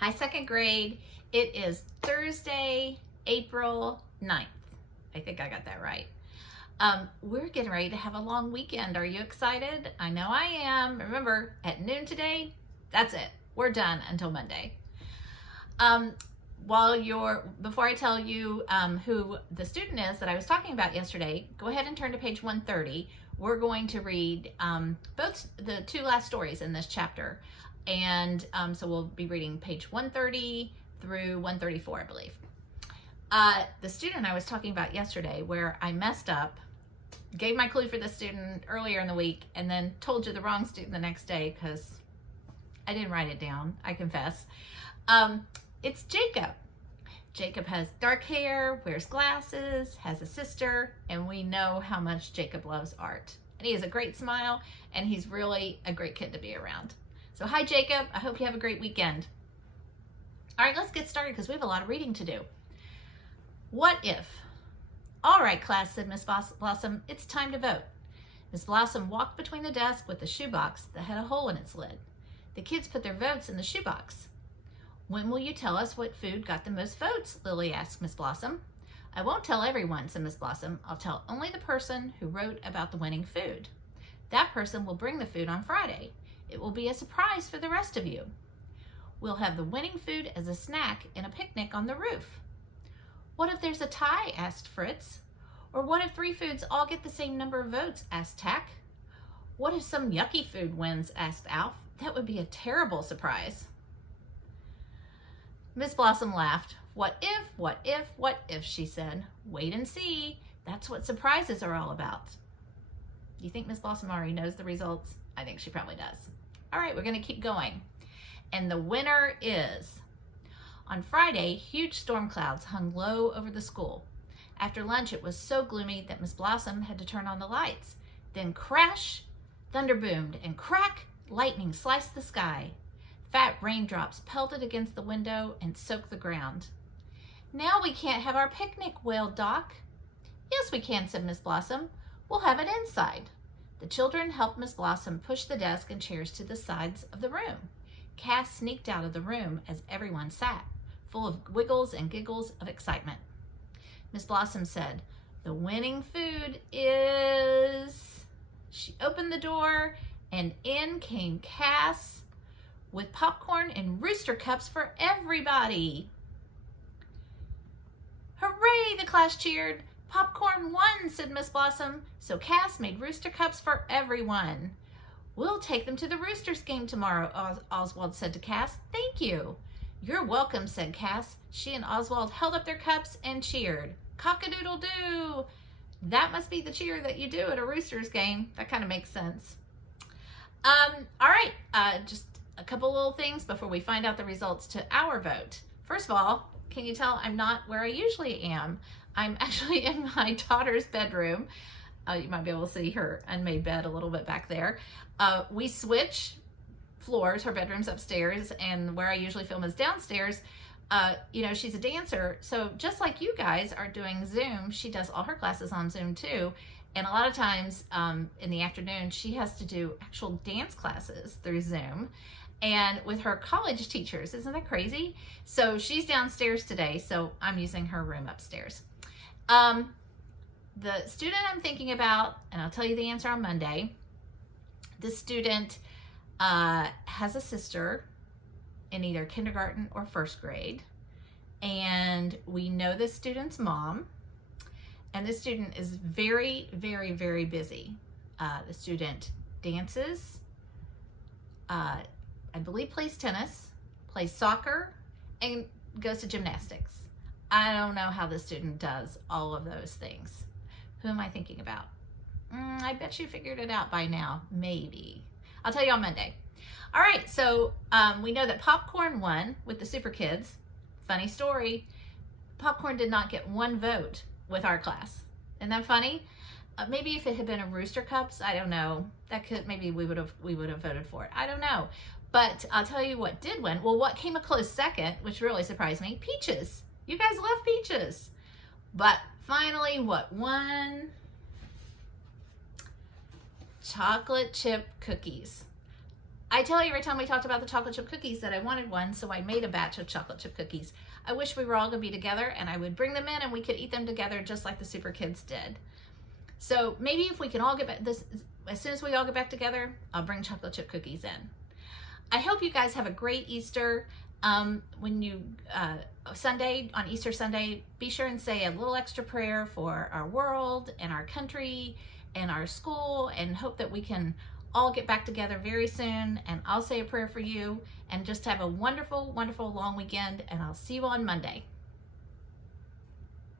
Hi, second grade. It is Thursday, April 9th. I think I got that right. We're getting ready to have a long weekend. Are you excited? I know I am. Remember, at noon today, that's it. We're done until Monday. Before I tell you who the student is that I was talking about yesterday, go ahead and turn to page 130. We're going to read both the two last stories in this chapter. And so we'll be reading page 130 through 134, I believe. The student I was talking about yesterday, where I messed up, gave my clue for the student earlier in the week, and then told you the wrong student the next day because I didn't write it down, I confess. It's Jacob. Jacob has dark hair, wears glasses, has a sister, and we know how much Jacob loves art. And he has a great smile, and he's really a great kid to be around. So hi, Jacob. I hope you have a great weekend. All right, let's get started because we have a lot of reading to do. What if? All right, class, said Miss Blossom, it's time to vote. Miss Blossom walked between the desk with the shoebox that had a hole in its lid. The kids put their votes in the shoebox. When will you tell us what food got the most votes? Lily asked Miss Blossom. I won't tell everyone, said Miss Blossom. I'll tell only the person who wrote about the winning food. That person will bring the food on Friday. It will be a surprise for the rest of you. We'll have the winning food as a snack and a picnic on the roof. What if there's a tie? Asked Fritz. Or what if three foods all get the same number of votes? Asked Tack. What if some yucky food wins? Asked Alf. That would be a terrible surprise. Miss Blossom laughed. What if, she said. Wait and see. That's what surprises are all about. Do you think Miss Blossom already knows the results? I think she probably does. All right, we're going to keep going. And the winner is... On Friday, huge storm clouds hung low over the school. After lunch, it was so gloomy that Miss Blossom had to turn on the lights. Then crash, thunder boomed, and crack, lightning sliced the sky. Fat raindrops pelted against the window and soaked the ground. Now we can't have our picnic, wailed Doc. Yes, we can, said Miss Blossom. We'll have it inside. The children helped Miss Blossom push the desk and chairs to the sides of the room. Cass sneaked out of the room as everyone sat, full of wiggles and giggles of excitement. Miss Blossom said, the winning food is... She opened the door and in came Cass with popcorn and rooster cups for everybody. Hooray, the class cheered. Popcorn won, said Miss Blossom, so Cass made rooster cups for everyone. We'll take them to the Roosters game tomorrow, Oswald said to Cass. Thank you. You're welcome, said Cass. She and Oswald held up their cups and cheered. Cock-a-doodle-doo. That must be the cheer that you do at a Roosters game. That kind of makes sense. All right, just a couple little things before we find out the results to our vote. First of all, can you tell I'm not where I usually am? I'm actually in my daughter's bedroom. You might be able to see her unmade bed a little bit back there. We switch floors. Her bedroom's upstairs, and where I usually film is downstairs. She's a dancer, so just like you guys are doing Zoom, she does all her classes on Zoom too. And a lot of times in the afternoon, she has to do actual dance classes through Zoom. And with her college teachers, isn't that crazy? So she's downstairs today, so I'm using her room upstairs. The student I'm thinking about, and I'll tell you the answer on Monday, this student has a sister in either kindergarten or first grade, and we know this student's mom, and this student is very, very, very busy. The student dances, I believe plays tennis, plays soccer, and goes to gymnastics. I don't know how the student does all of those things. Who am I thinking about? I bet you figured it out by now, maybe. I'll tell you on Monday. All right, so we know that Popcorn won with the Super Kids. Funny story, Popcorn did not get one vote with our class. Isn't that funny? Maybe if it had been a Rooster Cups, I don't know. That could, maybe we would have voted for it. I don't know. But I'll tell you what did win. Well, what came a close second, which really surprised me, peaches. You guys love peaches. But finally, what won? Chocolate chip cookies. I tell you every time we talked about the chocolate chip cookies that I wanted one, so I made a batch of chocolate chip cookies. I wish we were all going to be together and I would bring them in and we could eat them together just like the Super Kids did. So maybe if we can all get back this, as soon as we all get back together, I'll bring chocolate chip cookies in. I hope you guys have a great Easter. When you, on Easter Sunday, be sure and say a little extra prayer for our world and our country and our school, and hope that we can all get back together very soon. And I'll say a prayer for you, and just have a wonderful, wonderful long weekend, and I'll see you on Monday.